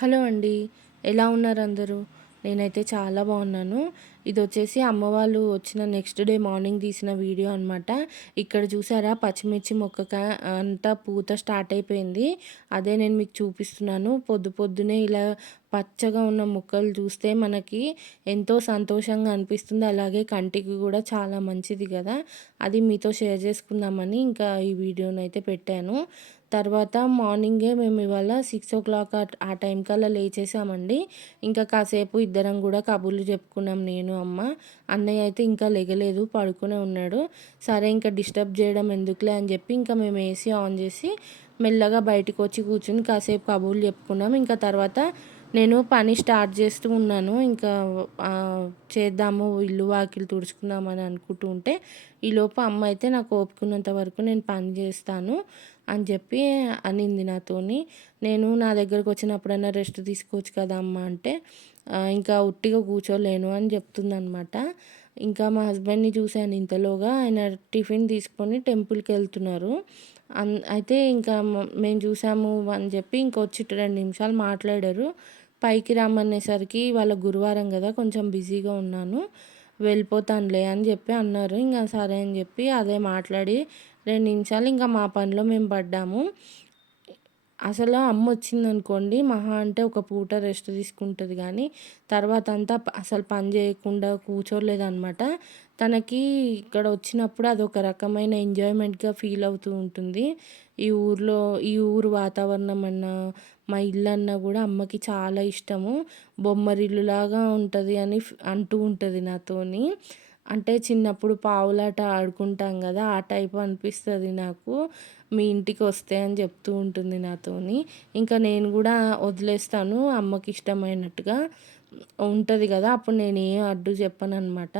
Hello అండి. ఎలా ఉన్నారు అందరూ? నేనైతే చాలా బాగున్నాను. ఇది వచ్చేసి అమ్మ వాళ్ళు వచ్చిన నెక్స్ట్ డే మార్నింగ్ తీసిన వీడియో అనమాట ఇక్కడ చూసారా? పచ్చిమిర్చి మొక్క అంతా పూత స్టార్ట్ అయిపోయింది. అదే నేను మీకు చూపిస్తున్నాను. పొద్దు పొద్దునే ఇలా పచ్చగా ఉన్న మొక్కలు చూస్తే మనకి ఎంతో సంతోషంగా అనిపిస్తుంది. అలాగే కంటికి కూడా చాలా మంచిది కదా. అది మీతో షేర్ చేసుకుందామని ఇంకా ఈ వీడియోనైతే పెట్టాను. తర్వాత మార్నింగే మేము ఇవాళ సిక్స్ ఓ క్లాక్ ఆ టైం కల్లా లేచేసామండి. ఇంకా కాసేపు ఇద్దరం కూడా కబుర్లు చెప్పుకున్నాం నేను అమ్మ. అన్నయ్య అయితే ఇంకా లెగలేదు పడుకునే ఉన్నాడు. సరే ఇంకా డిస్టర్బ్ చేయడం ఎందుకులే అని చెప్పి ఇంకా మేము ఏసీ ఆన్ చేసి మెల్లగా బయటకు వచ్చి కూర్చుని కాసేపు కబుర్లు చెప్పుకున్నాం. ఇంకా తర్వాత నేను పని స్టార్ట్ చేస్తూ ఉన్నాను. ఇంకా చేద్దాము ఇల్లు వాకిలు తుడుచుకుందామని అనుకుంటూ ఉంటే ఈలోపు అమ్మ అయితే నాకు ఓపుకున్నంత వరకు నేను పని చేస్తాను. అని చెప్పి అనింది నాతోని. నేను నా దగ్గరకు వచ్చినప్పుడైనా రెస్ట్ తీసుకోవచ్చు కదా అమ్మ అంటే ఇంకా ఉట్టిగా కూర్చోలేను అని చెప్తుందనమాట ఇంకా మా హస్బెండ్ని చూశాను ఇంతలోగా. ఆయన టిఫిన్ తీసుకొని టెంపుల్కి వెళ్తున్నారు. అన్ అయితే ఇంకా మేము చూసాము అని చెప్పి ఇంకొచ్చి రెండు నిమిషాలు మాట్లాడారు. పైకి రమ్మనేసరికి వాళ్ళ గురువారం కదా కొంచెం బిజీగా ఉన్నాను వెళ్ళిపోతానులే అని చెప్పి అన్నారు. ఇంకా సరే అని చెప్పి అదే మాట్లాడి రెండు నిమిషాలు ఇంకా మా పనిలో మేము పడ్డాము. అసలు అమ్మ వచ్చిందనుకోండి మహా అంటే ఒక పూట రెస్ట్ తీసుకుంటుంది కానీ తర్వాత అంతా అసలు పని చేయకుండా కూర్చోలేదన్నమాట. తనకి ఇక్కడ వచ్చినప్పుడు అదొక రకమైన ఎంజాయ్మెంట్గా ఫీల్ అవుతూ ఉంటుంది. ఈ ఊర్లో ఈ ఊరు వాతావరణం అన్నా మా ఇల్లు అన్నా కూడా అమ్మకి చాలా ఇష్టము. బొమ్మరిల్లులాగా ఉంటుంది అని అంటూ ఉంటుంది నాతోని. అంటే చిన్నప్పుడు పావులాట ఆడుకుంటాం కదా ఆ టైప్ అనిపిస్తుంది నాకు. మీ ఇంటికి వస్తే అని చెప్తూ ఉంటుంది నాతోని. ఇంకా నేను కూడా వదిలేస్తాను అమ్మకి ఇష్టమైనట్టుగా ఉంటుంది కదా అప్పుడు నేను ఏం అడ్డు చెప్పను అనమాట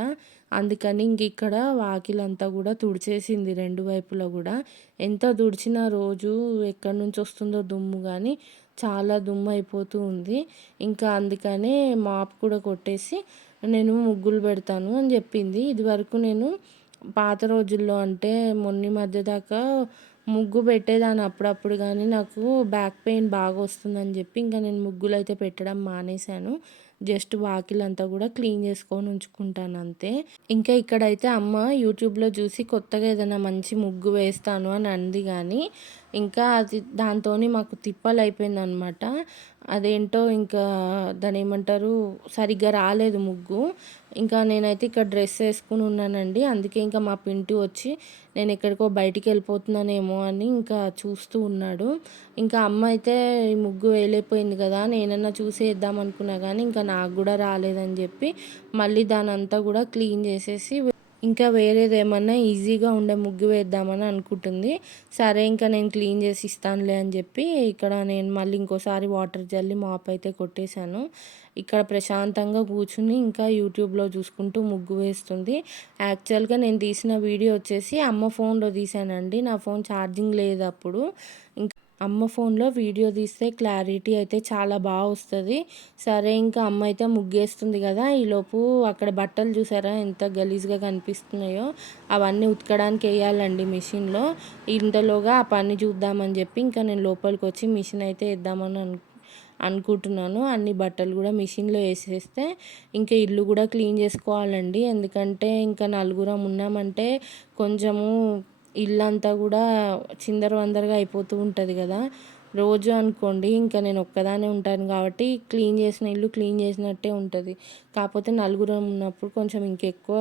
అందుకని ఇంక ఇక్కడ వాకిలంతా కూడా తుడిచేసింది రెండు వైపులా కూడా. ఎంత తుడిచినా రోజు ఎక్కడి నుంచి వస్తుందో దుమ్ము కానీ చాలా దుమ్ము అయిపోతూ ఉంది. ఇంకా అందుకనే మాప్ కూడా కొట్టేసి నేను ముగ్గులు పెడతాను అని చెప్పింది. ఇదివరకు నేను పాత రోజుల్లో అంటే మొన్న మధ్య దాకా ముగ్గు పెట్టేదాన్ని. అప్పుడప్పుడు కానీ నాకు బ్యాక్ పెయిన్ బాగా వస్తుందని చెప్పి ఇంకా నేను ముగ్గులు అయితే పెట్టడం మానేశాను. జస్ట్ వాకిలంతా కూడా క్లీన్ చేసుకొని ఉంచుకుంటాను అంతే. ఇంకా ఇక్కడైతే అమ్మ యూట్యూబ్లో చూసి కొత్తగా ఏదైనా మంచి ముగ్గు వేస్తాను అని అంది కానీ ఇంకా అది దాంతో మాకు తిప్పలు అయిపోయింది అనమాట అదేంటో ఇంకా దాని ఏమంటారు సరిగ్గా రాలేదు ముగ్గు. ఇంకా నేనైతే ఇక్కడ డ్రెస్ వేసుకుని ఉన్నానండి. అందుకే ఇంకా మా పింటి వచ్చి నేను ఎక్కడికో బయటికి వెళ్ళిపోతున్నానేమో అని ఇంకా చూస్తూ ఉన్నాడు. ఇంకా అమ్మ అయితే ఈ ముగ్గు వేయలేకపోయింది కదా నేనన్నా చూసి వేద్దాం అనుకున్నా కానీ ఇంకా నాకు కూడా రాలేదని చెప్పి మళ్ళీ దానంతా కూడా క్లీన్ చేసేసి ఇంకా వేరేది ఏమన్నా ఈజీగా ఉండే ముగ్గు వేద్దామని అనుకుంటుంది. సరే ఇంకా నేను క్లీన్ చేసి ఇస్తానులే అని చెప్పి ఇక్కడ నేను మళ్ళీ ఇంకోసారి వాటర్ జల్లి మాప్ అయితే కొట్టేశాను. ఇక్కడ ప్రశాంతంగా కూర్చుని ఇంకా యూట్యూబ్లో చూసుకుంటూ ముగ్గు వేస్తుంది. యాక్చువల్గా నేను తీసిన వీడియో వచ్చేసి అమ్మ ఫోన్లో తీసానండి నా ఫోన్ ఛార్జింగ్ లేదు అప్పుడు. ఇంకా అమ్మ ఫోన్లో వీడియో తీస్తే క్లారిటీ అయితే చాలా బాగా వస్తుంది. సరే ఇంకా అమ్మ అయితే ముగ్గేస్తుంది కదా. ఈలోపు అక్కడ బట్టలు చూసారా? ఎంత గలీజ్గా కనిపిస్తున్నాయో. అవన్నీ ఉతకడానికి వేయాలండి మిషన్లో. ఇంతలోగా ఆ పని చూద్దామని చెప్పి ఇంకా నేను లోపలికి వచ్చి మిషన్ అయితే వేద్దామని అను అనుకుంటున్నాను. అన్ని బట్టలు కూడా మిషన్లో వేసేస్తే ఇంకా ఇల్లు కూడా క్లీన్ చేసుకోవాలండి. ఎందుకంటే ఇంకా నలుగురం ఉన్నామంటే కొంచెము ఇల్లంతా కూడా చిందర వందరగా అయిపోతూ ఉంటుంది కదా. రోజు అనుకోండి ఇంకా నేను ఒక్కదానే ఉంటాను కాబట్టి క్లీన్ చేసిన ఇల్లు క్లీన్ చేసినట్టే ఉంటుంది. కాకపోతే నలుగురం ఉన్నప్పుడు కొంచెం ఇంకెక్కువ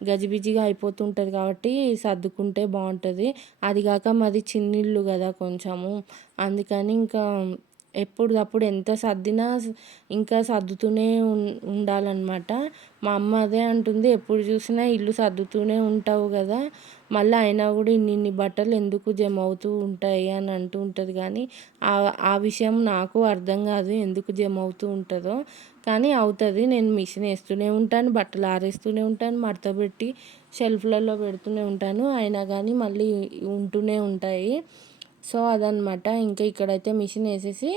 గజిబిజిగా అయిపోతుంటుంది కాబట్టి సర్దుకుంటే బాగుంటుంది. అది కాక మాది చిన్నిల్లు కదా కొంచెము. అందుకని ఇంకా ఎప్పుడప్పుడు ఎంత సర్దినా ఇంకా సర్దుతూనే ఉండాలన్నమాట. మా అమ్మ అదే అంటుంది ఎప్పుడు చూసినా ఇల్లు సర్దుతూనే ఉంటావు కదా మళ్ళీ అయినా కూడా ఇన్ని ఇన్ని బట్టలు ఎందుకు జమ అవుతూ ఉంటాయి? అని అంటూ ఉంటుంది. కానీ ఆ విషయం నాకు అర్థం కాదు ఎందుకు జమ అవుతూ ఉంటుందో. కానీ అవుతుంది నేను మిషన్ వేస్తూనే ఉంటాను బట్టలు ఆరేస్తూనే ఉంటాను మడత పెట్టి షెల్ఫ్లలో పెడుతూనే ఉంటాను. అయినా కానీ మళ్ళీ ఉంటూనే ఉంటాయి. సో అదనమాట ఇంకా ఇక్కడైతే మిషన్ వేసేసి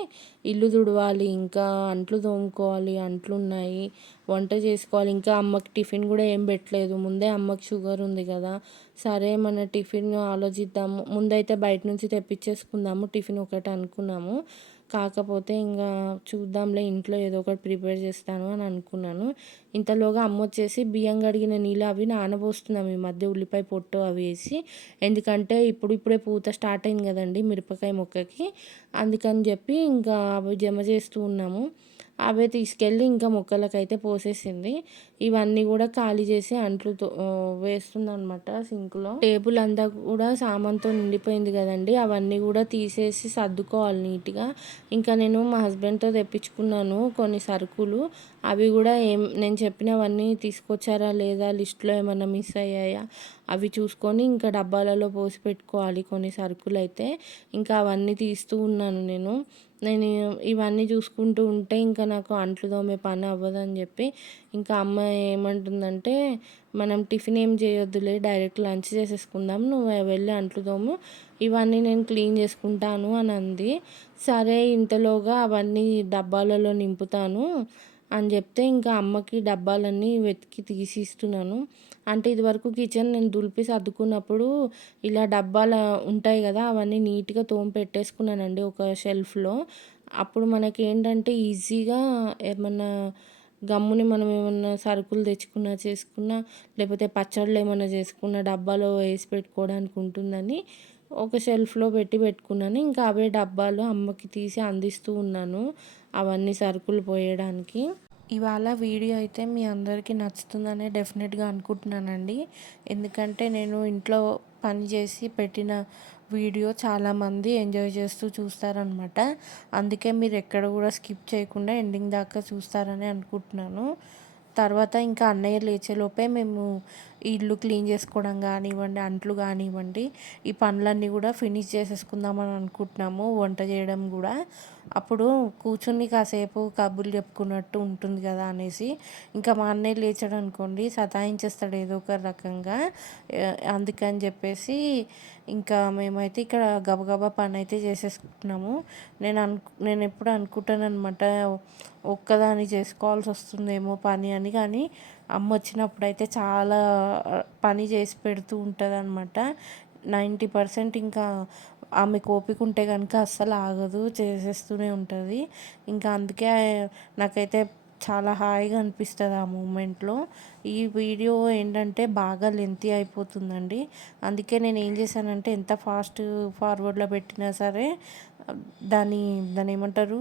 ఇల్లు తుడవాలి ఇంకా అంట్లు తోముకోవాలి అంట్లు ఉన్నాయి వంట చేసుకోవాలి. ఇంకా అమ్మకి టిఫిన్ కూడా ఏం పెట్టలేదు. ముందే అమ్మకి షుగర్ ఉంది కదా. సరే మన టిఫిన్ ఆలోచిద్దాము. ముందైతే బయట నుంచి తెప్పించేసుకుందాము. టిఫిన్ ఒకటి అనుకున్నాము. కాకపోతే ఇంకా చూద్దాంలే ఇంట్లో ఏదో ఒకటి ప్రిపేర్ చేస్తాను అని అనుకున్నాను. ఇంతలోగా అమ్మ వచ్చేసి బియ్యం కడిగిన నీళ్ళు అవి నానబోస్తున్నాం ఈ మధ్య ఉల్లిపాయ పొట్టు అవి వేసి ఎందుకంటే ఇప్పుడు ఇప్పుడే పూత స్టార్ట్ అయింది కదండి మిరపకాయ మొక్కకి. అందుకని చెప్పి ఇంకా అవి జమ చేస్తూ ఉన్నాము. అవే తీసుకెళ్ళి ఇంకా మొక్కలకైతే పోసేసింది. ఇవన్నీ కూడా ఖాళీ చేసి అంట్లు వేస్తుంది అనమాట సింక్లో. టేబుల్ అంతా కూడా సామాన్తో నిండిపోయింది కదండి. అవన్నీ కూడా తీసేసి సర్దుకోవాలి నీట్గా. ఇంకా నేను మా హస్బెండ్తో తెప్పించుకున్నాను కొన్ని సరుకులు. అవి కూడా ఏం నేను చెప్పినవన్నీ తీసుకొచ్చారా లేదా లిస్ట్లో ఏమైనా మిస్ అయ్యాయా? అవి చూసుకొని ఇంకా డబ్బాలలో పోసి పెట్టుకోవాలి కొన్ని సరుకులు అయితే ఇంకా అవన్నీ తీస్తూ ఉన్నాను నేను. నేను ఇవన్నీ చూసుకుంటూ ఉంటే ఇంకా నాకు అంట్లు తోమే పని అవ్వదని చెప్పి ఇంకా అమ్మ ఏమంటుందంటే మనం టిఫిన్ ఏం చేయొద్దులే డైరెక్ట్ లంచ్ చేసేసుకుందాం నువ్వు వెళ్ళి అంట్లు తోము ఇవన్నీ నేను క్లీన్ చేసుకుంటాను అని అంది. సరే ఇంతలోగా అవన్నీ డబ్బాలలో నింపుతాను అని చెప్తే ఇంకా అమ్మకి డబ్బాలన్నీ వెతికి తీసిస్తున్నాను అంటే ఇదివరకు కిచెన్ నేను దులిపి సర్దుకున్నప్పుడు ఇలా డబ్బాలు ఉంటాయి కదా అవన్నీ నీట్గా తోమి పెట్టేసుకున్నానండి ఒక షెల్ఫ్లో. అప్పుడు మనకి ఏంటంటే ఈజీగా ఏమన్నా గమ్ముని మనం ఏమన్నా సరుకులు తెచ్చుకున్నా చేసుకున్నా లేకపోతే పచ్చళ్ళు ఏమన్నా చేసుకున్నా డబ్బాలో వేసి పెట్టుకోవడానికి ఉంటుందని ఒక షెల్ఫ్లో పెట్టి పెట్టుకున్నాను. ఇంకా అవే డబ్బాలు అమ్మకి తీసి అందిస్తూ ఉన్నాను అవన్నీ సరుకులు పోయడానికి. ఇవాళ వీడియో అయితే మీ అందరికీ నచ్చుతుందనే డెఫినెట్గా అనుకుంటున్నానండి. ఎందుకంటే నేను ఇంట్లో పని చేసి పెట్టిన వీడియో చాలామంది ఎంజాయ్ చేస్తూ చూస్తారనమాట. అందుకే మీరు ఎక్కడ కూడా స్కిప్ చేయకుండా ఎండింగ్ దాకా చూస్తారని అనుకుంటున్నాను. తర్వాత ఇంకా అన్నయ్య లేచేలోపే మేము ఇల్లు క్లీన్ చేసుకోవడం కానివ్వండి అంట్లు కానివ్వండి ఈ పనులన్నీ కూడా ఫినిష్ చేసేసుకుందామని అనుకుంటున్నాము వంట చేయడం కూడా. అప్పుడు కూర్చుని కాసేపు కబుర్లు చెప్పుకున్నట్టు ఉంటుంది కదా అనేసి ఇంకా మా అన్నయ్య లేచాడు అనుకోండి సతాయించేస్తాడు ఏదో ఒక రకంగా. అందుకని చెప్పేసి ఇంకా మేమైతే ఇక్కడ గబగబా పని అయితే చేసేసుకుంటున్నాము నేను అను నేను ఎప్పుడు అనుకుంటాను అనమాట ఒక్కదాన్ని చేసుకోవాల్సి వస్తుందేమో పని అని కానీ అమ్మ వచ్చినప్పుడు అయితే చాలా పని చేసి పెడుతూ ఉంటుంది అనమాట నైంటీ పర్సెంట్ ఇంకా ఆమె ఓపిక ఉంటే కనుక అస్సలు ఆగదు చేసేస్తూనే ఉంటుంది. ఇంకా అందుకే నాకైతే చాలా హాయిగా అనిపిస్తుంది ఆ మూమెంట్లో. ఈ వీడియో ఏంటంటే బాగా లెంతీ అయిపోతుందండి. అందుకే నేను ఏం చేశానంటే ఎంత ఫాస్ట్ ఫార్వర్డ్లో పెట్టినా సరే దాని దాని ఏమంటారు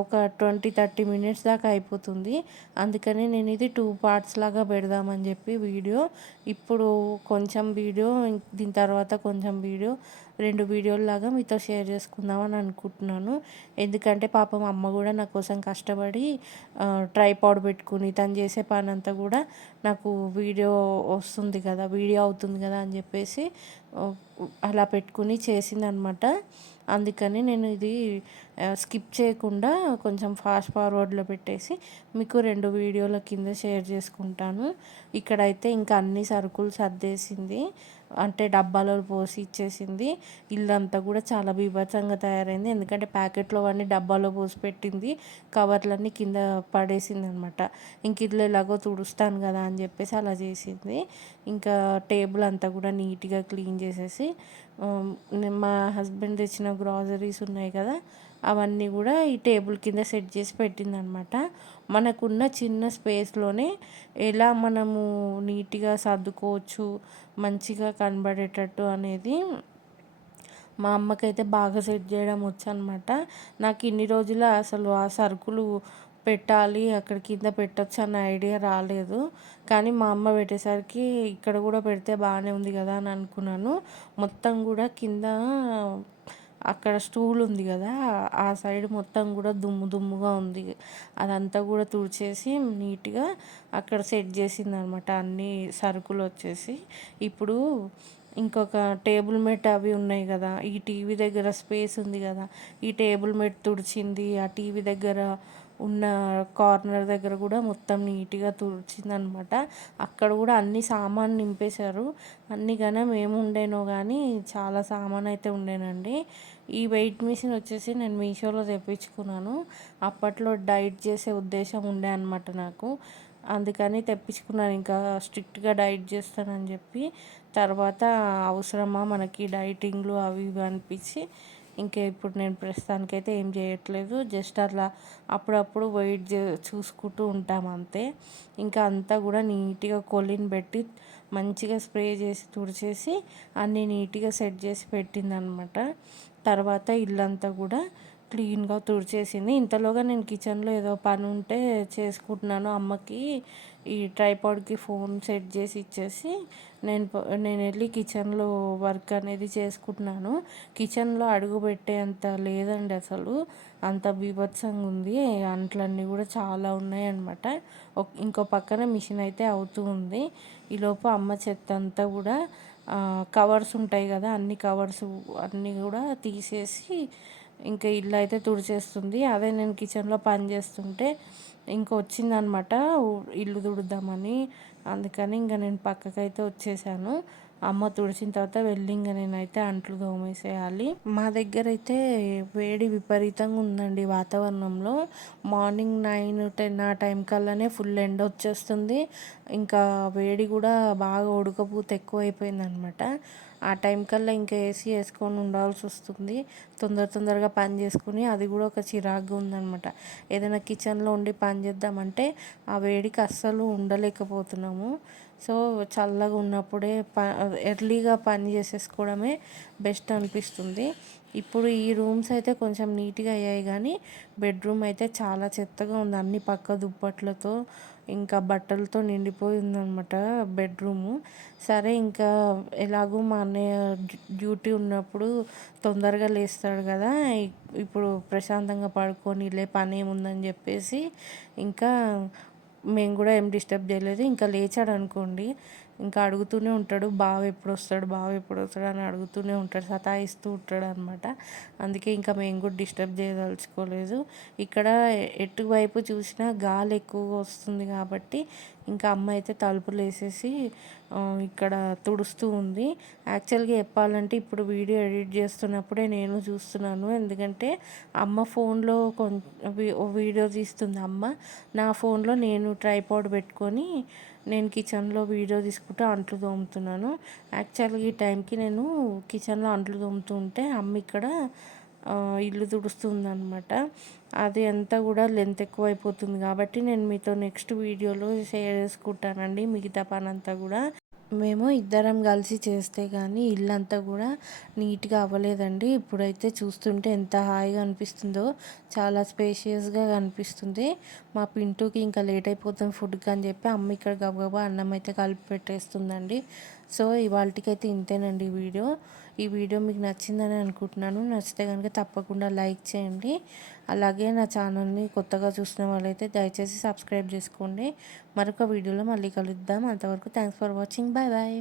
ఒక ట్వంటీ థర్టీ మినిట్స్ దాకా అయిపోతుంది. అందుకని నేను ఇది టూ పార్ట్స్ లాగా పెడదామని చెప్పి వీడియో ఇప్పుడు కొంచెం వీడియో దీని తర్వాత కొంచెం వీడియో రెండు వీడియోలాగా మీతో షేర్ చేసుకుందామని అనుకుంటున్నాను. ఎందుకంటే పాపం అమ్మ కూడా నా కోసం కష్టపడి ట్రైపాడ్ పెట్టుకుని తను చేసే పని అంతా కూడా నాకు వీడియో వస్తుంది కదా వీడియో అవుతుంది కదా అని చెప్పేసి అలా పెట్టుకుని చేసిందనమాట. అందుకని నేను ఇది స్కిప్ చేయకుండా కొంచెం ఫాస్ట్ ఫార్వర్డ్లో పెట్టేసి మీకు రెండు వీడియోల కింద షేర్ చేసుకుంటాను. ఇక్కడైతే ఇంకా అన్ని సరుకులు సర్దేసింది. అంటే డబ్బాలో పోసి ఇచ్చేసింది. ఇల్లంతా కూడా చాలా బీభత్సంగా తయారైంది. ఎందుకంటే ప్యాకెట్లో అన్నీ డబ్బాలో పోసి పెట్టింది. కవర్లన్నీ కింద పడేసింది అనమాట ఇంక ఇల్లు ఎలాగో తుడుస్తాను కదా అని చెప్పేసి అలా చేసింది. ఇంకా టేబుల్ అంతా కూడా నీట్గా క్లీన్ చేసేసి మా హస్బెండ్ తెచ్చిన గ్రాసరీస్ ఉన్నాయి కదా అవన్నీ కూడా ఈ టేబుల్ కింద సెట్ చేసి పెట్టిందనమాట. మనకున్న చిన్న స్పేస్లోనే ఎలా మనము నీట్గా సర్దుకోవచ్చు మంచిగా కనబడేటట్టు అనేది మా అమ్మకైతే బాగా సెట్ చేయడం వచ్చనమాట. నాకు ఇన్ని రోజులు అసలు ఆ సరుకులు పెట్టాలి అక్కడ కింద పెట్టచ్చు అన్న ఐడియా రాలేదు. కానీ మా అమ్మ పెట్టేసరికి ఇక్కడ కూడా పెడితే బాగానే ఉంది కదా అని అనుకున్నాను. మొత్తం కూడా కింద అక్కడ స్టూల్ ఉంది కదా ఆ సైడ్ మొత్తం కూడా దుమ్ము దుమ్ముగా ఉంది. అదంతా కూడా తుడిచేసి నీట్గా అక్కడ సెట్ చేసింది అనమాట అన్ని సరుకులు వచ్చేసి. ఇప్పుడు ఇంకొక టేబుల్ మెట్ అవి ఉన్నాయి కదా ఈ టీవీ దగ్గర స్పేస్ ఉంది కదా ఈ టేబుల్ మెట్ తుడిచింది ఆ టీవీ దగ్గర ఉన్న కార్నర్ దగ్గర కూడా మొత్తం నీట్గా తుడిచిందనమాట. అక్కడ కూడా అన్ని సామాన్ నింపేశారు. అన్ని గనం మేము ఉండేనో కానీ చాలా సామాన్ అయితే ఉండేనండి. ఈ వెయిట్ మిషన్ వచ్చేసి నేను మీషోలో తెప్పించుకున్నాను. అప్పట్లో డైట్ చేసే ఉద్దేశం ఉండే అనమాట నాకు. అందుకని తెప్పించుకున్నాను. ఇంకా స్ట్రిక్ట్గా డైట్ చేస్తానని చెప్పి. తర్వాత అవసరమా మనకి డైటింగ్లు అవి ఇవి అనిపించి ఇంకా ఇప్పుడు నేను ప్రస్తుతానికైతే ఏం చేయట్లేదు. జస్ట్ అట్లా అప్పుడప్పుడు వెయిట్ చూసుకుంటూ ఉంటాం అంతే. ఇంకా అంతా కూడా నీట్గా కొలిని పెట్టి మంచిగా స్ప్రే చేసి తుడిచేసి అన్నీ నీట్గా సెట్ చేసి పెట్టిందనమాట. తర్వాత ఇల్లంతా కూడా క్లీన్గా తుడిచేసింది. ఇంతలోగా నేను కిచెన్లో ఏదో పని ఉంటే చేసుకుంటున్నాను అమ్మకి. ఈ ట్రైపాడ్కి ఫోన్ సెట్ చేసి ఇచ్చేసి నేను నేను వెళ్ళి కిచెన్లో వర్క్ అనేది చేసుకుంటున్నాను. కిచెన్లో అడుగు పెట్టేంత లేదండి అసలు. అంత బీభత్సంగా ఉంది అంట్లన్నీ కూడా చాలా ఉన్నాయి అనమాట ఇంకో పక్కన మిషన్ అయితే అవుతూ ఉంది. ఈలోపు అమ్మ చెత్త అంతా కూడా కవర్స్ ఉంటాయి కదా అన్ని కవర్స్ అన్నీ కూడా తీసేసి ఇంకా ఇల్లు అయితే తుడిచేస్తుంది. అదే నేను కిచెన్లో పని చేస్తుంటే ఇంకా వచ్చిందనమాట ఇల్లు తుడుద్దామని. అందుకని ఇంకా నేను పక్కకైతే వచ్చేసాను. అమ్మ తుడిచిన తర్వాత వెళ్ళి ఇంకా నేనైతే అంట్లు తోమేసేయాలి మా దగ్గర అయితే వేడి విపరీతంగా ఉందండి వాతావరణంలో. మార్నింగ్ నైన్ టెన్ ఆ టైం కల్లానే ఫుల్ ఎండ వచ్చేస్తుంది. ఇంకా వేడి కూడా బాగా ఉడకపోతే ఎక్కువ అయిపోయింది అనమాట ఆ టైం కల్లా ఇంకా ఏసీ వేసుకొని ఉండాల్సి వస్తుంది. తొందర తొందరగా పని చేసుకుని అది కూడా ఒక చిరాగ్గా ఉందనమాట ఏదైనా కిచెన్లో ఉండి పని చేద్దామంటే ఆ వేడికి అస్సలు ఉండలేకపోతున్నాము. సో చల్లగా ఉన్నప్పుడే ప ఎర్లీగా పని చేసేసుకోవడమే బెస్ట్ అనిపిస్తుంది. ఇప్పుడు ఈ రూమ్స్ అయితే కొంచెం నీట్గా అయ్యాయి కానీ బెడ్రూమ్ అయితే చాలా చెత్తగా ఉంది. అన్ని పక్క దుప్పట్లతో ఇంకా బట్టలతో నిండిపోయిందనమాట బెడ్రూము. సరే ఇంకా ఎలాగో మా అన్నయ్య డ్యూటీ ఉన్నప్పుడు తొందరగా లేస్తాడు కదా. ఇప్పుడు ప్రశాంతంగా పడుకొని లే పని ఏముందని చెప్పేసి ఇంకా మేము కూడా ఏం డిస్టర్బ్ చేయలేదు. ఇంకా లేచాడు అనుకోండి ఇంకా అడుగుతూనే ఉంటాడు బావ ఎప్పుడు వస్తాడు బావ ఎప్పుడు వస్తాడు అని అడుగుతూనే ఉంటాడు సతాయిస్తూ ఉంటాడు అనమాట అందుకే ఇంకా మేము కూడా డిస్టర్బ్ చేయదలుచుకోలేదు. ఇక్కడ ఎటువైపు చూసినా గాలి ఎక్కువగా వస్తుంది కాబట్టి ఇంకా అమ్మ అయితే తలుపులు వేసేసి ఇక్కడ తుడుస్తూ ఉంది. యాక్చువల్గా చెప్పాలంటే ఇప్పుడు వీడియో ఎడిట్ చేస్తున్నప్పుడే నేను చూస్తున్నాను. ఎందుకంటే అమ్మ ఫోన్లో కొంచెం వీడియో తీస్తుంది అమ్మ. నా ఫోన్లో నేను ట్రైపాడ్ పెట్టుకొని నేను కిచెన్లో వీడియో తీసుకుంటూ అంట్లు తోముతున్నాను. యాక్చువల్గా ఈ టైంకి నేను కిచెన్లో అంట్లు తోముతూ ఉంటే అమ్మ ఇక్కడ ఇల్లు తుడుస్తుంది అనమాట అది అంతా కూడా లెంత్ ఎక్కువ అయిపోతుంది కాబట్టి నేను మీతో నెక్స్ట్ వీడియోలో షేర్ చేసుకుంటానండి మిగతా పని అంతా కూడా. మేము ఇద్దరం కలిసి చేస్తే కానీ ఇల్లంతా కూడా నీట్గా అవ్వలేదండి. ఇప్పుడైతే చూస్తుంటే ఎంత హాయిగా అనిపిస్తుందో చాలా స్పేషియస్గా కనిపిస్తుంది మా పింటూకి ఇంకా లేట్ అయిపోతుంది ఫుడ్కి అని చెప్పి అమ్మ ఇక్కడ గబగబా అన్నం అయితే కలిపి పెట్టేస్తుందండి. సో ఇవాళకైతే ఇంతేనండి వీడియో. ఈ వీడియో మీకు నచ్చిందని అనుకుంటున్నాను. నచ్చితే కనుక తప్పకుండా లైక్ చేయండి. అలాగే నా ఛానల్ని కొత్తగా చూసిన వాళ్ళైతే దయచేసి సబ్స్క్రైబ్ చేసుకోండి. మరొక వీడియోలో మళ్ళీ కలుద్దాం. అంతవరకు thanks for watching. Bye bye.